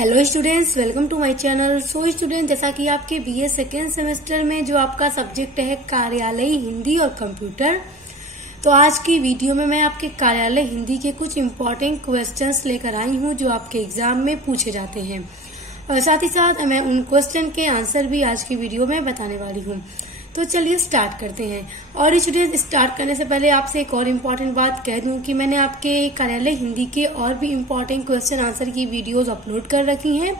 Hello students, welcome to my channel. So student, जैसा कि आपके बीए सेकेंड सेमेस्टर में जो आपका सब्जेक्ट है कार्यालय हिंदी और कंप्यूटर, तो आज की वीडियो में मैं आपके कार्यालय हिंदी के कुछ इम्पोर्टेंट क्वेश्चंस लेकर आई हूं जो आपके एग्जाम में पूछे जाते हैं और साथ ही साथ मैं उन क्वेश्चन के आंसर भी आज की वीडियो में बताने वाली हूं। तो चलिए स्टार्ट करते हैं। और स्टूडेंट, स्टार्ट करने से पहले आपसे एक और इम्पोर्टेंट बात कह दूं कि मैंने आपके कार्यालय हिंदी के और भी इम्पोर्टेंट क्वेश्चन आंसर की वीडियोस अपलोड कर रखी हैं,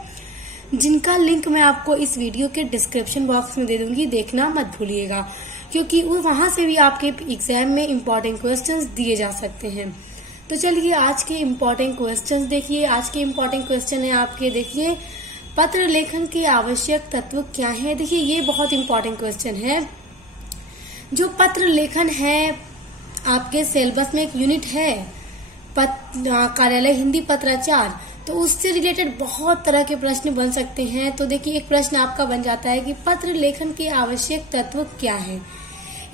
जिनका लिंक मैं आपको इस वीडियो के डिस्क्रिप्शन बॉक्स में दे दूंगी, देखना मत भूलिएगा, क्योंकि वहां से भी आपके एग्जाम में इम्पोर्टेंट क्वेश्चन दिए जा सकते हैं। तो चलिए आज के इम्पोर्टेंट क्वेश्चन देखिए। आज के इम्पोर्टेंट क्वेश्चन है आपके, देखिए, पत्र लेखन के आवश्यक तत्व क्या है। देखिए, ये बहुत इम्पोर्टेंट क्वेश्चन है। जो पत्र लेखन है, आपके सिलेबस में एक यूनिट है कार्यालय हिंदी पत्राचार, तो उससे रिलेटेड बहुत तरह के प्रश्न बन सकते हैं। तो देखिए, एक प्रश्न आपका बन जाता है कि पत्र लेखन के आवश्यक तत्व क्या है,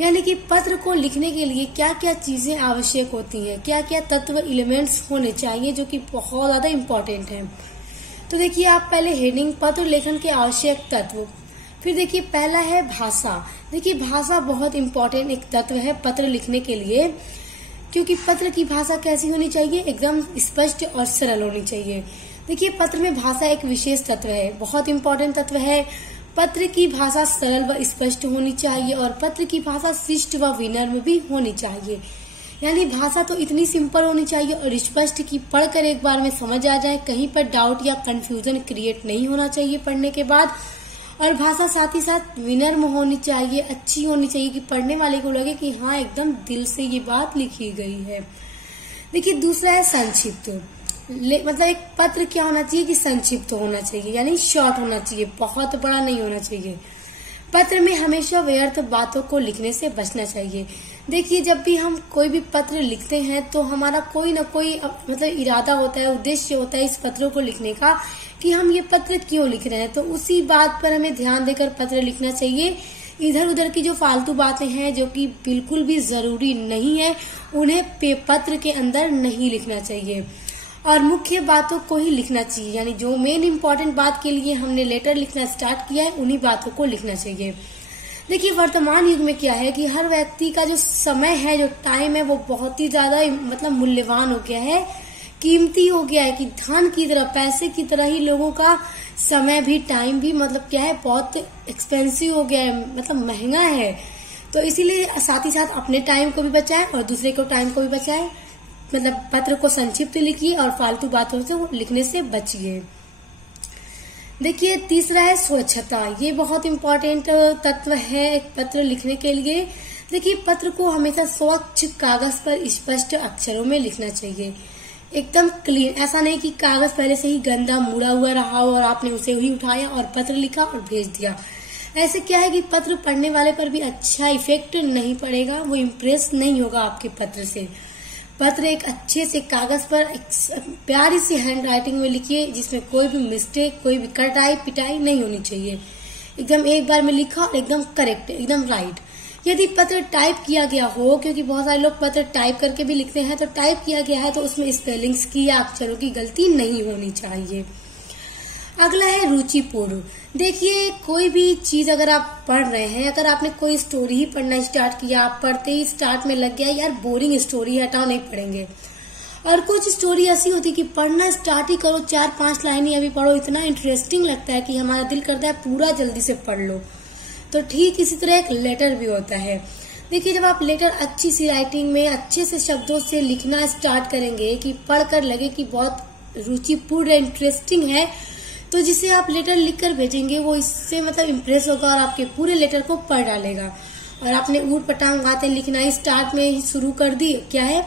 यानी कि पत्र को लिखने के लिए क्या क्या चीजें आवश्यक होती हैं, क्या क्या तत्व एलिमेंट्स होने चाहिए, जो कि बहुत ज्यादा इम्पोर्टेंट है। तो देखिए, आप पहले हेडिंग पत्र लेखन के आवश्यक तत्व, फिर देखिए पहला है भाषा। देखिए, भाषा बहुत इम्पोर्टेंट एक तत्व है पत्र लिखने के लिए, क्योंकि पत्र की भाषा कैसी होनी चाहिए, एकदम स्पष्ट और सरल होनी चाहिए। देखिए, पत्र में भाषा एक विशेष तत्व है, बहुत इम्पोर्टेंट तत्व है। पत्र की भाषा सरल व स्पष्ट होनी चाहिए और पत्र की भाषा शिष्ट व विनम्र भी होनी चाहिए। यानी भाषा तो इतनी सिंपल होनी चाहिए और स्पष्ट कि पढ़कर एक बार में समझ आ जाए, कहीं पर डाउट या कंफ्यूजन क्रिएट नहीं होना चाहिए पढ़ने के बाद। और भाषा साथ ही साथ विनम्र होनी चाहिए, अच्छी होनी चाहिए कि पढ़ने वाले को लगे कि हाँ, एकदम दिल से ये बात लिखी गई है। देखिए, दूसरा है संक्षिप्त। मतलब एक पत्र क्या होना चाहिए कि संक्षिप्त होना चाहिए, यानी शॉर्ट होना चाहिए, बहुत बड़ा नहीं होना चाहिए। पत्र में हमेशा व्यर्थ बातों को लिखने से बचना चाहिए। देखिए, जब भी हम कोई भी पत्र लिखते हैं तो हमारा कोई ना कोई मतलब इरादा होता है, उद्देश्य होता है इस पत्रों को लिखने का कि हम ये पत्र क्यों लिख रहे हैं। तो उसी बात पर हमें ध्यान देकर पत्र लिखना चाहिए। इधर उधर की जो फालतू बातें हैं जो कि बिल्कुल भी जरूरी नहीं है, उन्हें पत्र के अंदर नहीं लिखना चाहिए और मुख्य बातों को ही लिखना चाहिए। यानी जो मेन इम्पोर्टेंट बात के लिए हमने लेटर लिखना स्टार्ट किया है, उन्हीं बातों को लिखना चाहिए। देखिए, वर्तमान युग में क्या है कि हर व्यक्ति का जो समय है, जो टाइम है, वो बहुत ही ज्यादा मतलब मूल्यवान हो गया है, कीमती हो गया है कि धन की तरह, पैसे की तरह ही लोगों का समय भी, टाइम भी मतलब क्या है, बहुत एक्सपेंसिव हो गया है, मतलब महंगा है। तो इसीलिए साथ ही साथ अपने टाइम को भी बचाए और दूसरे को टाइम को भी बचाए। मतलब पत्र को संक्षिप्त लिखिए और फालतू बातों से लिखने से बचिए। देखिए, तीसरा है स्वच्छता। ये बहुत इम्पोर्टेंट तत्व है एक पत्र लिखने के लिए। देखिए, पत्र को हमेशा स्वच्छ कागज पर स्पष्ट अक्षरों में लिखना चाहिए, एकदम क्लीन। ऐसा नहीं कि कागज पहले से ही गंदा मुड़ा हुआ रहा हो और आपने उसे ही उठाया और पत्र लिखा और भेज दिया। ऐसे क्या है कि पत्र पढ़ने वाले पर भी अच्छा इफेक्ट नहीं पड़ेगा, वो इम्प्रेस नहीं होगा आपके पत्र से। पत्र एक अच्छे से कागज पर प्यारी सी हैंड राइटिंग में लिखिए, जिसमें कोई भी मिस्टेक, कोई भी कटाई पिटाई नहीं होनी चाहिए। एकदम एक बार में लिखा और एकदम करेक्ट, एकदम राइट। यदि पत्र टाइप किया गया हो, क्योंकि बहुत सारे लोग पत्र टाइप करके भी लिखते हैं, तो टाइप किया गया है तो उसमें स्पेलिंग्स की या अक्षरों की गलती नहीं होनी चाहिए। अगला है रुचिपूर्ण। देखिए, कोई भी चीज अगर आप पढ़ रहे हैं, अगर आपने कोई स्टोरी ही पढ़ना स्टार्ट किया, आप पढ़ते ही स्टार्ट में लग गया यार बोरिंग स्टोरी, हटाओ नहीं पढ़ेंगे। और कुछ स्टोरी ऐसी होती है कि पढ़ना स्टार्ट ही करो, 4-5 लाइन ही अभी पढ़ो, इतना इंटरेस्टिंग लगता है कि हमारा दिल करता है पूरा जल्दी से पढ़ लो। तो ठीक इसी तरह एक लेटर भी होता है। देखिए, जब आप लेटर अच्छी सी राइटिंग में अच्छे से शब्दों से लिखना स्टार्ट करेंगे कि पढ़कर लगे कि बहुत रुचिपूर्ण इंटरेस्टिंग है, तो जिसे आप लेटर लिखकर भेजेंगे वो इससे मतलब इम्प्रेस होगा और आपके पूरे लेटर को पढ़ डालेगा। और आपने ऊट पटांग बातें लिखना ही स्टार्ट में ही शुरू कर दी, क्या है,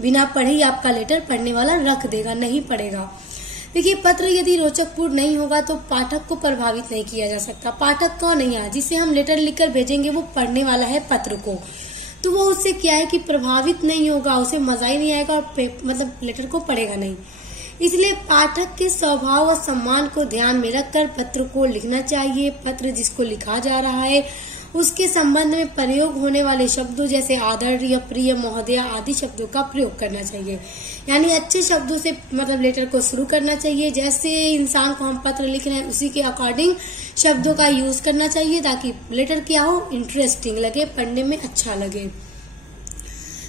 बिना पढ़े ही आपका लेटर पढ़ने वाला रख देगा, नहीं पढ़ेगा। देखिए, पत्र यदि रोचकपूर्ण नहीं होगा तो पाठक को प्रभावित नहीं किया जा सकता। पाठक कौन है, जिसे हम लेटर लिखकर भेजेंगे वो पढ़ने वाला है पत्र को, तो वो उससे क्या है कि प्रभावित नहीं होगा, उसे मजा ही नहीं आएगा और मतलब लेटर को पढ़ेगा नहीं। इसलिए पाठक के स्वभाव और सम्मान को ध्यान में रखकर पत्र को लिखना चाहिए। पत्र जिसको लिखा जा रहा है उसके संबंध में प्रयोग होने वाले शब्दों जैसे आदरणीय, प्रिय, महोदय आदि शब्दों का प्रयोग करना चाहिए। यानी अच्छे शब्दों से मतलब लेटर को शुरू करना चाहिए। जैसे इंसान को हम पत्र लिख रहे हैं उसी के अकॉर्डिंग शब्दों का यूज करना चाहिए ताकि लेटर क्या हो, इंटरेस्टिंग लगे, पढ़ने में अच्छा लगे।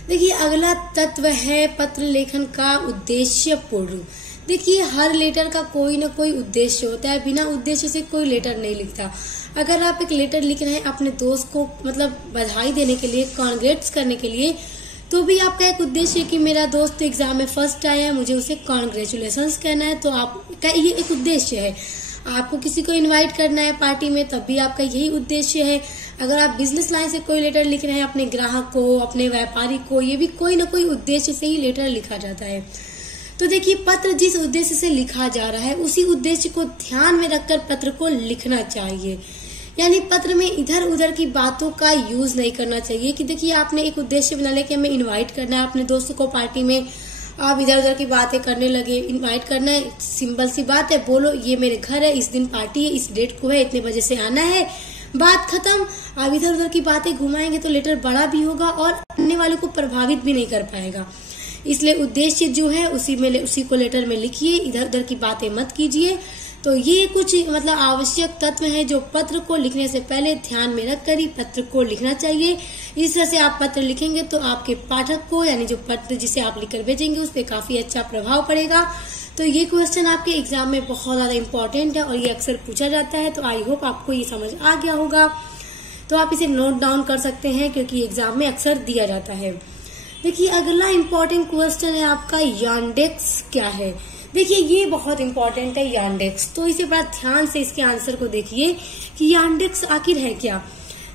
देखिए अगला तत्व है पत्र लेखन का उद्देश्य पूर्ण। देखिए हर लेटर का कोई ना कोई उद्देश्य होता है, बिना उद्देश्य से कोई लेटर नहीं लिखता। अगर आप एक लेटर लिख रहे हैं अपने दोस्त को मतलब बधाई देने के लिए, कॉन्ग्रेट्स करने के लिए, तो भी आपका एक उद्देश्य है कि मेरा दोस्त एग्जाम में फर्स्ट आया है, मुझे उसे कॉन्ग्रेचुलेशंस कहना है, तो आपका ये एक उद्देश्य है। आपको किसी को इनवाइट करना है पार्टी में, तब भी आपका यही उद्देश्य है। अगर आप बिजनेस लाइन से कोई लेटर लिख रहे हैं अपने ग्राहक को, अपने व्यापारी को, ये भी कोई ना कोई उद्देश्य से ही लेटर लिखा जाता है। तो देखिए पत्र जिस उद्देश्य से लिखा जा रहा है उसी उद्देश्य को ध्यान में रखकर पत्र को लिखना चाहिए। यानी पत्र में इधर उधर की बातों का यूज नहीं करना चाहिए कि देखिए आपने एक उद्देश्य बना लिया कि हमें इनवाइट करना है अपने दोस्तों को पार्टी में, आप इधर उधर की बातें करने लगे। इनवाइट करना है, सिंपल सी बात है, बोलो ये मेरे घर है, इस दिन पार्टी है, इस डेट को है, इतने बजे से आना है, बात खत्म। आप इधर उधर की बातें घुमाएंगे तो लेटर बड़ा भी होगा और पढ़ने वाले को प्रभावित भी नहीं कर पाएगा। इसलिए उद्देश्य जो है उसी को लेटर में लिखिए, इधर उधर की बातें मत कीजिए। तो ये कुछ मतलब आवश्यक तत्व हैं जो पत्र को लिखने से पहले ध्यान में रखकर ही पत्र को लिखना चाहिए। इस तरह से आप पत्र लिखेंगे तो आपके पाठक को, यानी जो पत्र जिसे आप लिखकर भेजेंगे, उस पर काफी अच्छा प्रभाव पड़ेगा। तो ये क्वेश्चन आपके एग्जाम में बहुत ज्यादा इम्पोर्टेंट है और ये अक्सर पूछा जाता है। तो आई होप आपको ये समझ आ गया होगा। तो आप इसे नोट डाउन कर सकते हैं क्योंकि एग्जाम में अक्सर दिया जाता है। देखिए अगला इम्पोर्टेंट क्वेश्चन है आपका यांडेक्स क्या है। देखिए ये बहुत इंपॉर्टेंट है यांडेक्स, तो इसे बड़ा ध्यान से इसके आंसर को देखिए कि यांडेक्स आखिर है क्या।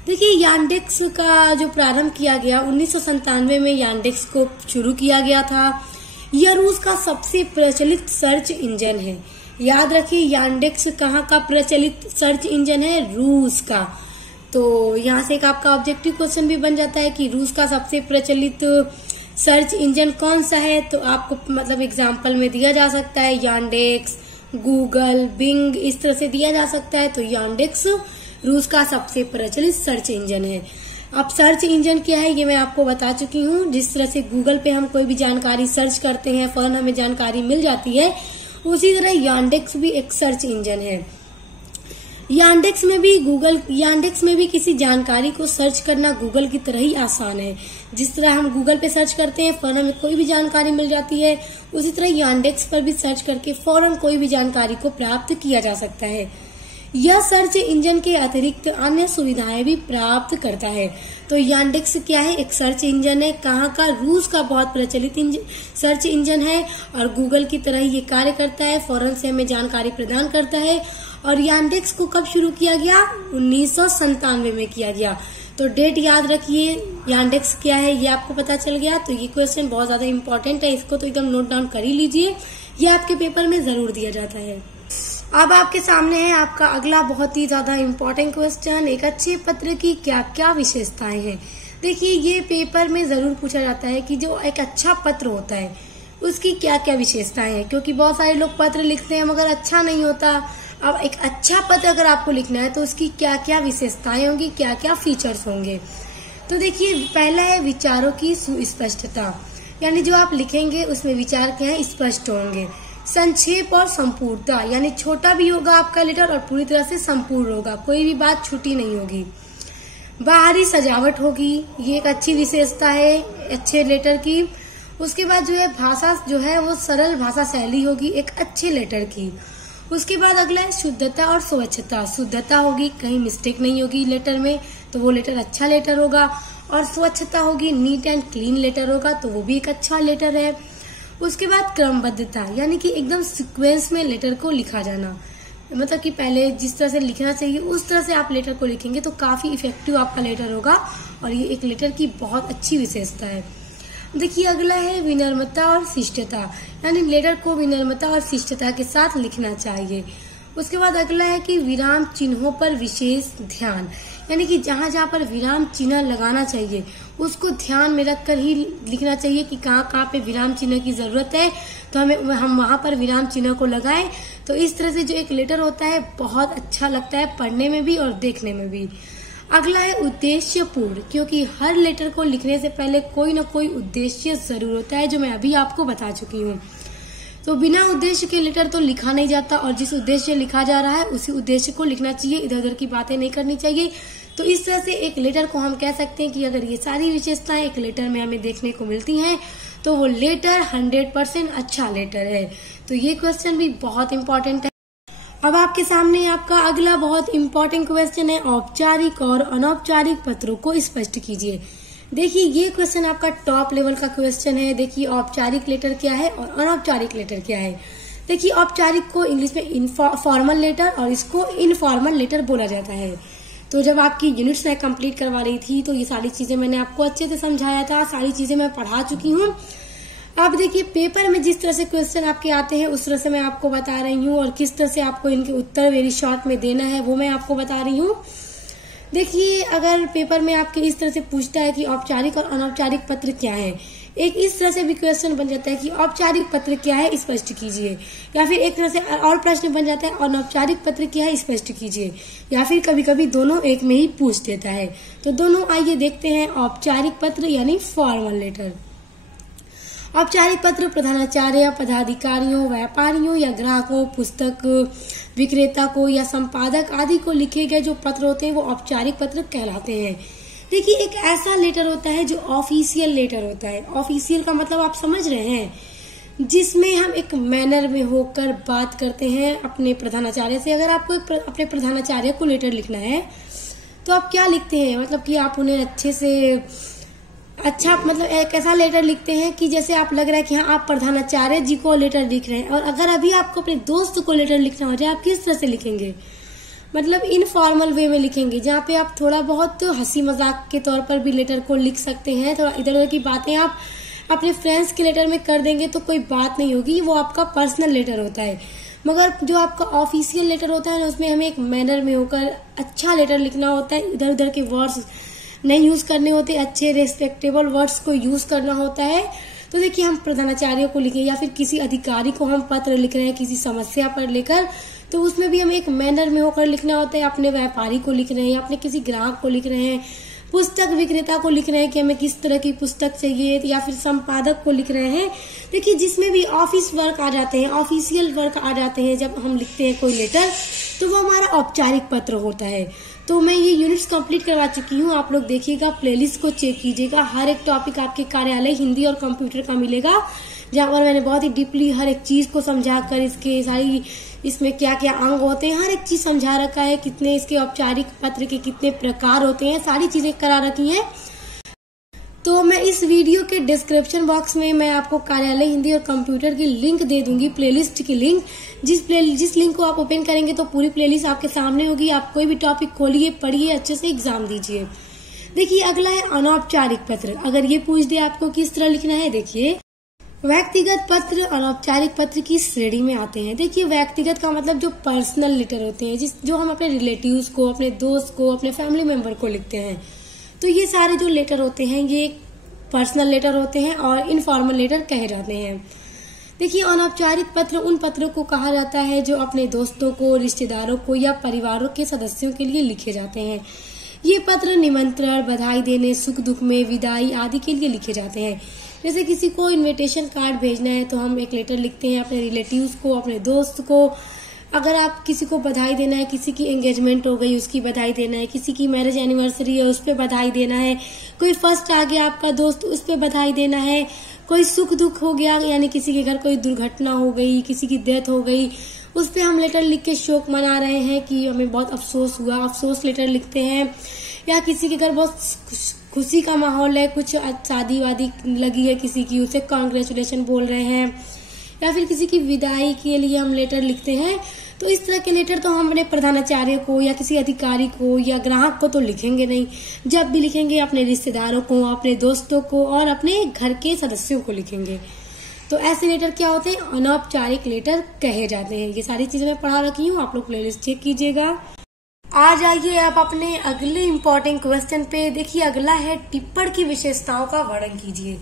देखिए यांडेक्स का जो प्रारंभ किया गया 1997 में यांडेक्स को शुरू किया गया था। यह रूस का सबसे प्रचलित सर्च इंजन है। याद रखिए यांडेक्स कहाँ का प्रचलित सर्च इंजन है, रूस का। तो यहाँ से एक आपका ऑब्जेक्टिव क्वेश्चन भी बन जाता है कि रूस का सबसे प्रचलित सर्च इंजन कौन सा है। तो आपको मतलब एग्जाम्पल में दिया जा सकता है यांडेक्स, गूगल, बिंग, इस तरह से दिया जा सकता है। तो यांडेक्स रूस का सबसे प्रचलित सर्च इंजन है। अब सर्च इंजन क्या है ये मैं आपको बता चुकी हूँ। जिस तरह से गूगल पे हम कोई भी जानकारी सर्च करते हैं फौरन हमें जानकारी मिल जाती है, उसी तरह यांडेक्स भी एक सर्च इंजन है। यांडेक्स में भी किसी जानकारी को सर्च करना गूगल की तरह ही आसान है। जिस तरह हम गूगल पे सर्च करते हैं फौरन हमें कोई भी जानकारी मिल जाती है, उसी तरह यांडेक्स पर भी सर्च करके फौरन कोई भी जानकारी को प्राप्त किया जा सकता है। यह सर्च इंजन के अतिरिक्त अन्य सुविधाएं भी प्राप्त करता है। तो यांडेक्स क्या है, एक सर्च इंजन है। कहाँ का, रूस का बहुत प्रचलित सर्च इंजन है और गूगल की तरह ये कार्य करता है, फौरन से हमें जानकारी प्रदान करता है। और यांडेक्स को कब शुरू किया गया, 1997 में किया गया। तो डेट याद रखिए, यांडेक्स क्या है ये आपको पता चल गया। तो ये क्वेश्चन बहुत ज्यादा इंपॉर्टेंट है, इसको तो एकदम नोट डाउन कर ही लीजिए, ये आपके पेपर में जरूर दिया जाता है। अब आपके सामने है आपका अगला बहुत ही ज्यादा इम्पोर्टेंट क्वेश्चन, एक अच्छे पत्र की क्या क्या विशेषताएं हैं। देखिए ये पेपर में जरूर पूछा जाता है कि जो एक अच्छा पत्र होता है उसकी क्या क्या विशेषताएं हैं, क्योंकि बहुत सारे लोग पत्र लिखते हैं मगर अच्छा नहीं होता। अब एक अच्छा पत्र अगर आपको लिखना है तो उसकी क्या क्या विशेषताएं होंगी, क्या क्या फीचर्स होंगे। तो देखिए पहला है विचारों की सुस्पष्टता, यानी जो आप लिखेंगे उसमें विचार क्या है, स्पष्ट होंगे। संक्षेप और संपूर्णता, यानी छोटा भी होगा आपका लेटर और पूरी तरह से संपूर्ण होगा, कोई भी बात छुटी नहीं होगी। बाहरी सजावट होगी, ये एक अच्छी विशेषता है अच्छे लेटर की। उसके बाद जो है भाषा जो है वो सरल भाषा शैली होगी एक अच्छे लेटर की। उसके बाद अगला है शुद्धता और स्वच्छता, शुद्धता होगी, कहीं मिस्टेक नहीं होगी लेटर में, तो वो लेटर अच्छा लेटर होगा। और स्वच्छता होगी, नीट एंड क्लीन लेटर होगा, तो वो भी एक अच्छा लेटर है। उसके बाद क्रमबद्धता, यानी कि एकदम सीक्वेंस में लेटर को लिखा जाना, मतलब कि पहले जिस तरह से लिखना चाहिए उस तरह से आप लेटर को लिखेंगे तो काफी इफेक्टिव आपका लेटर होगा और ये एक लेटर की बहुत अच्छी विशेषता है। देखिए अगला है विनम्रता और शिष्टता, यानी लेटर को विनम्रता और शिष्टता के साथ लिखना चाहिए। उसके बाद अगला है कि विराम चिन्हों पर विशेष ध्यान, यानी कि जहाँ जहाँ पर विराम चिन्ह लगाना चाहिए उसको ध्यान में रखकर ही लिखना चाहिए कि कहाँ कहाँ पे विराम चिन्ह की जरूरत है, तो हम वहाँ पर विराम चिन्ह को लगाएं। तो इस तरह से जो एक लेटर होता है बहुत अच्छा लगता है पढ़ने में भी और देखने में भी। अगला है उद्देश्यपूर्ण, क्योंकि हर लेटर को लिखने से पहले कोई ना कोई उद्देश्य जरूर होता है, जो मैं अभी आपको बता चुकी हूँ। तो बिना उद्देश्य के लेटर तो लिखा नहीं जाता, और जिस उद्देश्य लिखा जा रहा है उसी उद्देश्य को लिखना चाहिए, इधर उधर की बातें नहीं करनी चाहिए। तो इस तरह से एक लेटर को हम कह सकते हैं कि अगर ये सारी विशेषताएं एक लेटर में हमें देखने को मिलती हैं तो वो लेटर 100% अच्छा लेटर है। तो ये क्वेश्चन भी बहुत इंपॉर्टेंट है। अब आपके सामने आपका अगला बहुत इंपॉर्टेंट क्वेश्चन है, औपचारिक और अनौपचारिक पत्रों को स्पष्ट कीजिए। देखिए ये क्वेश्चन आपका टॉप लेवल का क्वेश्चन है। देखिए औपचारिक लेटर क्या है और अनौपचारिक लेटर क्या है। देखिए औपचारिक को इंग्लिश में फॉर्मल लेटर और इसको इनफॉर्मल लेटर बोला जाता है। तो जब आपकी यूनिट्स मैं कंप्लीट करवा रही थी तो ये सारी चीजें मैंने आपको अच्छे से समझाया था, सारी चीजें मैं पढ़ा चुकी हूँ। अब देखिए पेपर में जिस तरह से क्वेश्चन आपके आते हैं उस तरह से मैं आपको बता रही हूँ, और किस तरह से आपको इनके उत्तर वेरी शॉर्ट में देना है वो मैं आपको बता रही हूँ। देखिए अगर पेपर में आपके इस तरह से पूछता है कि औपचारिक और अनौपचारिक पत्र क्या है, एक इस तरह से भी क्वेश्चन बन जाता है कि औपचारिक पत्र क्या है स्पष्ट कीजिए, या फिर एक तरह से और प्रश्न बन जाता है अनौपचारिक पत्र क्या है स्पष्ट कीजिए, या फिर कभी कभी दोनों एक में ही पूछ देता है। तो दोनों आइए देखते हैं। औपचारिक पत्र यानी फॉर्मल लेटर। औपचारिक पत्र प्रधानाचार्य, पदाधिकारियों, व्यापारियों या ग्राहकों, पुस्तक विक्रेता को या संपादक आदि को लिखे गए जो पत्र होते हैं वो औपचारिक पत्र कहलाते हैं। देखिए एक ऐसा लेटर होता है जो ऑफिशियल लेटर होता है। ऑफिशियल का मतलब आप समझ रहे हैं, जिसमें हम एक मैनर में होकर बात करते हैं अपने प्रधानाचार्य से। अगर आपको अपने प्रधानाचार्य को लेटर लिखना है तो आप क्या लिखते हैं, मतलब कि आप उन्हें अच्छे से मतलब एक ऐसा लेटर लिखते हैं कि जैसे आप लग रहा है कि हाँ आप प्रधानाचार्य जी को लेटर लिख रहे हैं। और अगर अभी आपको अपने दोस्त को लेटर लिखना हो जाए आप किस तरह से लिखेंगे, मतलब इनफॉर्मल वे में लिखेंगे, जहाँ पे आप थोड़ा बहुत हंसी मजाक के तौर पर भी लेटर को लिख सकते हैं। थोड़ा इधर उधर की बातें आप अपने फ्रेंड्स के लेटर में कर देंगे तो कोई बात नहीं होगी, वो आपका पर्सनल लेटर होता है। मगर जो आपका ऑफिशियल लेटर होता है ना उसमें हमें एक मैनर में होकर अच्छा लेटर लिखना होता है, इधर उधर के वर्ड्स नहीं यूज करने होते, अच्छे रेस्पेक्टेबल वर्ड्स को यूज करना होता है। तो देखिए हम प्रधानाचार्य को लिखे या फिर किसी अधिकारी को हम पत्र लिख रहे हैं किसी समस्या पर लेकर, तो उसमें भी हमें एक मैनर में होकर लिखना होता है। अपने व्यापारी को लिख रहे हैं या अपने किसी ग्राहक को लिख रहे हैं, पुस्तक विक्रेता को लिख रहे हैं कि हमें किस तरह की पुस्तक चाहिए, या फिर संपादक को लिख रहे हैं। देखिए जिसमें भी ऑफिस वर्क आ जाते हैं, ऑफिशियल वर्क आ जाते हैं, जब हम लिखते हैं कोई लेटर तो वो हमारा औपचारिक पत्र होता है। तो मैं ये यूनिट्स कंप्लीट करवा चुकी हूँ, आप लोग देखिएगा, प्लेलिस्ट को चेक कीजिएगा। हर एक टॉपिक आपके कार्यालय हिंदी और कंप्यूटर का मिलेगा, जहाँ पर मैंने बहुत ही डीपली हर एक चीज को समझा कर इसके सारी इसमें क्या क्या अंग होते हैं हर एक चीज समझा रखा है, कितने इसके औपचारिक पत्र के कितने प्रकार होते हैं, सारी चीजें करा रखी हैं। तो मैं इस वीडियो के डिस्क्रिप्शन बॉक्स में मैं आपको कार्यालय हिंदी और कंप्यूटर की लिंक दे दूंगी, प्लेलिस्ट की लिंक। जिस लिंक को आप ओपन करेंगे तो पूरी प्लेलिस्ट आपके सामने होगी। आप कोई भी टॉपिक खोलिए, पढ़िए, अच्छे से एग्जाम दीजिए। देखिए अगला है अनौपचारिक पत्र। अगर ये पूछ दे आपको किस तरह लिखना है, देखिए व्यक्तिगत पत्र अनौपचारिक पत्र की श्रेणी में आते हैं। देखिए व्यक्तिगत का मतलब जो पर्सनल लेटर होते हैं, जो हम अपने रिलेटिव्स को, अपने दोस्त को, अपने फैमिली मेंबर को लिखते हैं, तो ये सारे जो लेटर होते हैं ये पर्सनल लेटर होते हैं और इनफॉर्मल लेटर कहे जाते हैं। देखिए अनौपचारिक पत्र उन पत्रों को कहा जाता है जो अपने दोस्तों को, रिश्तेदारों को या परिवारों के सदस्यों के लिए लिखे जाते हैं। ये पत्र निमंत्रण, बधाई देने, सुख दुख में, विदाई आदि के लिए लिखे जाते हैं। जैसे किसी को इनविटेशन कार्ड भेजना है तो हम एक लेटर लिखते हैं अपने रिलेटिव्स को, अपने दोस्त को। अगर आप किसी को बधाई देना है, किसी की एंगेजमेंट हो गई उसकी बधाई देना है, किसी की मैरिज एनिवर्सरी है उस पर बधाई देना है, कोई फर्स्ट आ गया आपका दोस्त उस पर बधाई देना है, कोई सुख दुख हो गया यानी किसी के घर कोई दुर्घटना हो गई, किसी की डेथ हो गई, उस पर हम लेटर लिख के शोक मना रहे हैं कि हमें बहुत अफसोस हुआ, अफसोस लेटर लिखते हैं। या किसी के घर बहुत खुशी का माहौल है, कुछ शादी वादी लगी है किसी की, उसे कॉन्ग्रेचुलेशन बोल रहे हैं, या फिर किसी की विदाई के लिए हम लेटर लिखते हैं। तो इस तरह के लेटर तो हम अपने प्रधानाचार्य को या किसी अधिकारी को या ग्राहक को तो लिखेंगे नहीं। जब भी लिखेंगे अपने रिश्तेदारों को, अपने दोस्तों को और अपने घर के सदस्यों को लिखेंगे। तो ऐसे लेटर क्या होते हैं, अनौपचारिक लेटर कहे जाते हैं। ये सारी चीजें मैं पढ़ा रखी हूँ, आप लोग प्लेलिस्ट चेक कीजिएगा। आ जाइए आप अपने अगले इम्पोर्टेंट क्वेश्चन पे। देखिए अगला है टिप्पण की विशेषताओं का वर्णन कीजिए।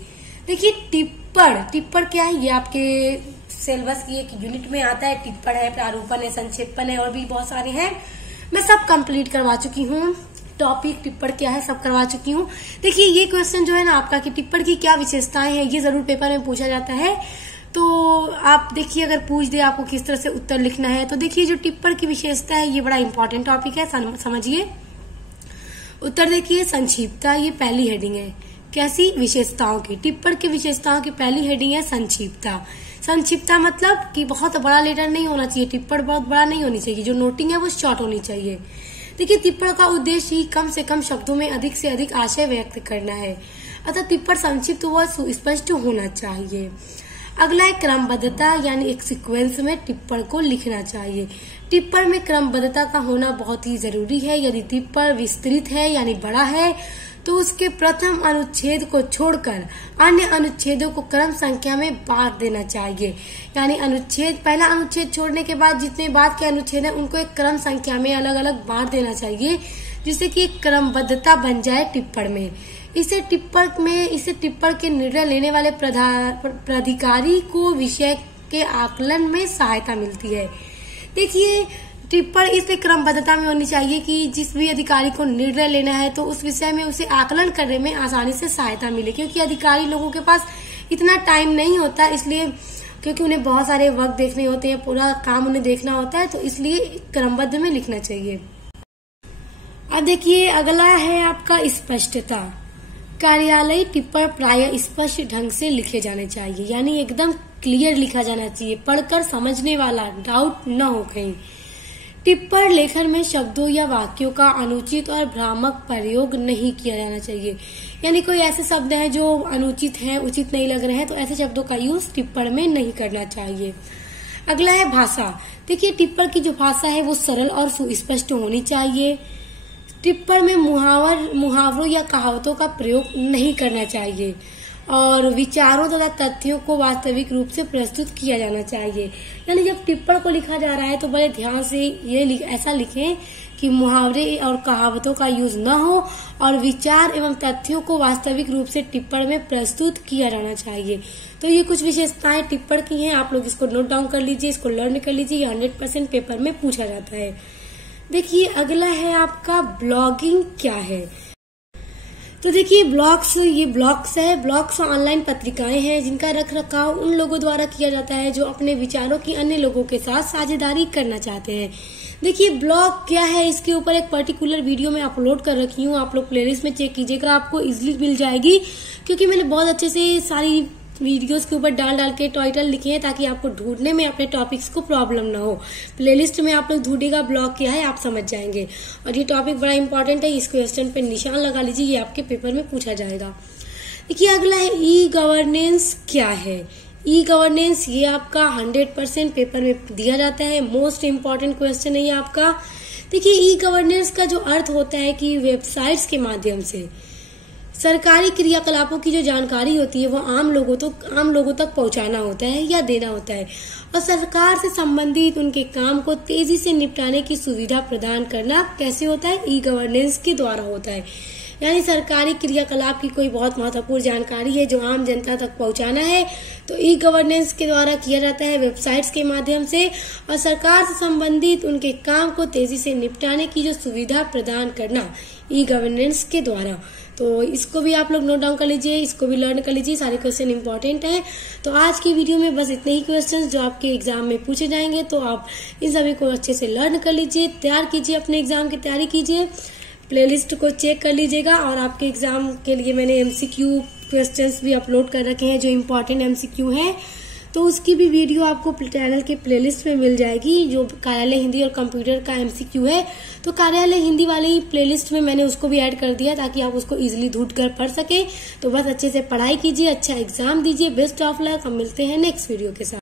देखिए टिप्पण क्या है, ये आपके सिलेबस की एक यूनिट में आता है। टिप्पण है, प्रारूपण है, संक्षेपण है और भी बहुत सारे हैं, मैं सब कंप्लीट करवा चुकी हूँ। टॉपिक टिप्पण क्या है सब करवा चुकी हूँ। देखिए ये क्वेश्चन जो है ना आपका कि टिप्पण की क्या विशेषताएं हैं, ये जरूर पेपर में पूछा जाता है। तो आप देखिए अगर पूछ दे आपको किस तरह से उत्तर लिखना है, तो देखिए जो टिप्पण की विशेषता है ये बड़ा इंपॉर्टेंट टॉपिक है, समझिए। उत्तर देखिए संक्षिप्तता, ये पहली हेडिंग है। कैसी विशेषताओं की, टिप्पण की विशेषताओं की पहली हेडिंग है संक्षिप्तता। संक्षिप्तता मतलब कि बहुत बड़ा लेटर नहीं होना चाहिए, टिप्पण बहुत बड़ा नहीं होनी चाहिए, जो नोटिंग है वो शॉर्ट होनी चाहिए। देखिए टिप्पण का उद्देश्य ही कम से कम शब्दों में अधिक से अधिक आशय व्यक्त करना है, अतः टिप्पण संक्षिप्त व सुस्पष्ट होना चाहिए। अगला है क्रमबद्धता, यानी एक सीक्वेंस में टिप्पण को लिखना चाहिए। टिप्पण में क्रमबद्धता का होना बहुत ही जरूरी है। यदि टिप्पण विस्तृत है यानी बड़ा है तो उसके प्रथम अनुच्छेद को छोड़कर अन्य अनुच्छेदों को क्रम संख्या में बांट देना चाहिए। यानी पहला अनुच्छेद छोड़ने के बाद जितने बाद के अनुच्छेद हैं उनको एक क्रम संख्या में अलग अलग बांट देना चाहिए, जिससे कि एक क्रमबद्धता बन जाए टिप्पण में। इसे टिप्पण के निर्णय लेने वाले प्राधिकारी को विषय के आकलन में सहायता मिलती है। देखिए टिप्पण इसलिए क्रमबद्धता में होनी चाहिए कि जिस भी अधिकारी को निर्णय लेना है तो उस विषय में उसे आकलन करने में आसानी से सहायता मिले, क्योंकि अधिकारी लोगों के पास इतना टाइम नहीं होता, इसलिए क्योंकि उन्हें बहुत सारे वर्क देखने होते हैं, पूरा काम उन्हें देखना होता है, तो इसलिए क्रमबद्ध में लिखना चाहिए। अब देखिए अगला है आपका स्पष्टता। कार्यालयीय टिप्पण प्रायः स्पष्ट ढंग से लिखे जाने चाहिए, यानी एकदम क्लियर लिखा जाना चाहिए, पढ़कर समझने वाला, डाउट न हो कहीं। टिप्पण लेखन में शब्दों या वाक्यों का अनुचित और भ्रामक प्रयोग नहीं किया जाना चाहिए, यानी कोई ऐसे शब्द हैं जो अनुचित हैं, उचित नहीं लग रहे हैं, तो ऐसे शब्दों का यूज टिप्पण में नहीं करना चाहिए। अगला है भाषा। देखिए टिप्पण की जो भाषा है वो सरल और सुस्पष्ट होनी चाहिए। टिप्पण में मुहावरों या कहावतों का प्रयोग नहीं करना चाहिए और विचारों तथा तथ्यों को वास्तविक रूप से प्रस्तुत किया जाना चाहिए। यानी जब टिप्पण को लिखा जा रहा है तो बड़े ध्यान से ये ऐसा लिखें कि मुहावरे और कहावतों का यूज न हो और विचार एवं तथ्यों को वास्तविक रूप से टिप्पण में प्रस्तुत किया जाना चाहिए। तो ये कुछ विशेषताएं टिप्पण की हैं, आप लोग इसको नोट डाउन कर लीजिए, इसको लर्न कर लीजिए, ये 100% पेपर में पूछा जाता है। देखिए अगला है आपका ब्लॉगिंग क्या है। तो देखिए ब्लॉग्स है। ब्लॉग्स ऑनलाइन पत्रिकाएं हैं जिनका रख रखाव उन लोगों द्वारा किया जाता है जो अपने विचारों की अन्य लोगों के साथ साझेदारी करना चाहते हैं। देखिए ब्लॉग क्या है, इसके ऊपर एक पर्टिकुलर वीडियो में अपलोड कर रखी हूँ, आप लोग प्लेलिस्ट में चेक कीजिएगा, आपको इजीली मिल जाएगी, क्योंकि मैंने बहुत अच्छे से सारी वीडियोस के ऊपर डाल के टाइटल लिखे हैं ताकि आपको ढूंढने में अपने टॉपिक्स को प्रॉब्लम ना हो। प्लेलिस्ट में आप लोग ढूंढेगा ब्लॉग क्या है, आप समझ जाएंगे। और ये टॉपिक बड़ा इंपॉर्टेंट है, इस क्वेश्चन पे निशान लगा लीजिए, ये आपके पेपर में पूछा जाएगा। देखिए अगला है ई गवर्नेंस क्या है। ई गवर्नेंस ये आपका 100% पेपर में दिया जाता है, मोस्ट इम्पॉर्टेंट क्वेश्चन है ये आपका। देखिए ई गवर्नेंस का जो अर्थ होता है कि वेबसाइट्स के माध्यम से सरकारी क्रियाकलापों की जो जानकारी होती है वो आम लोगों तक पहुंचाना होता है या देना होता है, और सरकार से संबंधित उनके काम को तेजी से निपटाने की सुविधा प्रदान करना कैसे होता है, ई गवर्नेंस के द्वारा होता है। यानी सरकारी क्रियाकलाप की कोई बहुत महत्वपूर्ण जानकारी है जो आम जनता तक पहुंचाना है, तो ई गवर्नेंस के द्वारा किया जाता है वेबसाइट्स के माध्यम से, और सरकार से संबंधित उनके काम को तेजी से निपटाने की जो सुविधा प्रदान करना ई गवर्नेंस के द्वारा। तो इसको भी आप लोग नोट डाउन कर लीजिए, इसको भी लर्न कर लीजिए, सारे क्वेश्चन इंपॉर्टेंट हैं। तो आज की वीडियो में बस इतने ही क्वेश्चंस जो आपके एग्जाम में पूछे जाएंगे, तो आप इन सभी को अच्छे से लर्न कर लीजिए, तैयार कीजिए, अपने एग्जाम की तैयारी कीजिए, प्लेलिस्ट को चेक कर लीजिएगा। और आपके एग्जाम के लिए मैंने MCQ क्वेश्चंस भी अपलोड कर रखे हैं जो इम्पोर्टेंट MCQ हैं, तो उसकी भी वीडियो आपको चैनल के प्लेलिस्ट में मिल जाएगी। जो कार्यालय हिंदी और कंप्यूटर का MCQ है, तो कार्यालय हिंदी वाली प्लेलिस्ट में मैंने उसको भी ऐड कर दिया ताकि आप उसको इजीली ढूंढ कर पढ़ सके। तो बस अच्छे से पढ़ाई कीजिए, अच्छा एग्जाम दीजिए, बेस्ट ऑफ लक। हम मिलते हैं नेक्स्ट वीडियो के साथ।